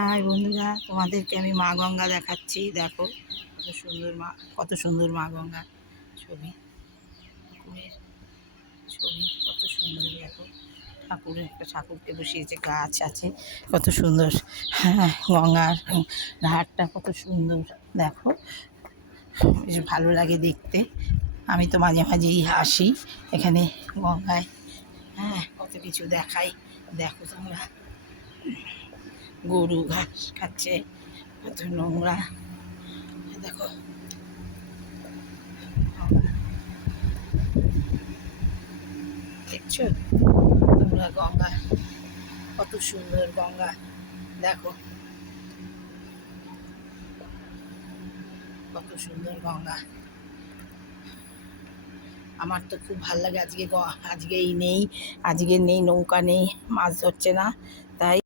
High বন্ধুরা, তোমাদেরকে আমি মা গঙ্গা দেখাচ্ছি। দেখো কত সুন্দর মা গঙ্গা ছবি, ঠাকুরের ছবি কত সুন্দর। দেখো একটা ঠাকুরকে বসিয়েছে, গাছ আছে কত সুন্দর। হ্যাঁ, গঙ্গার ঘাটটা কত সুন্দর। দেখো বেশ ভালো লাগে দেখতে। আমি তো মাঝে মাঝেই আসি এখানে গঙ্গায়। হ্যাঁ, কত কিছু দেখাই। দেখো তোমরা, গরু ঘাস খাচ্ছে, কত নোংরা। দেখো দেখছো তোমরা গঙ্গা, কত সুন্দর গঙ্গা। দেখো কত সুন্দর গঙ্গা। আমার তো খুব ভালো লাগে। আজকে নেই নৌকা নেই, মাছ ধরছে না, তাই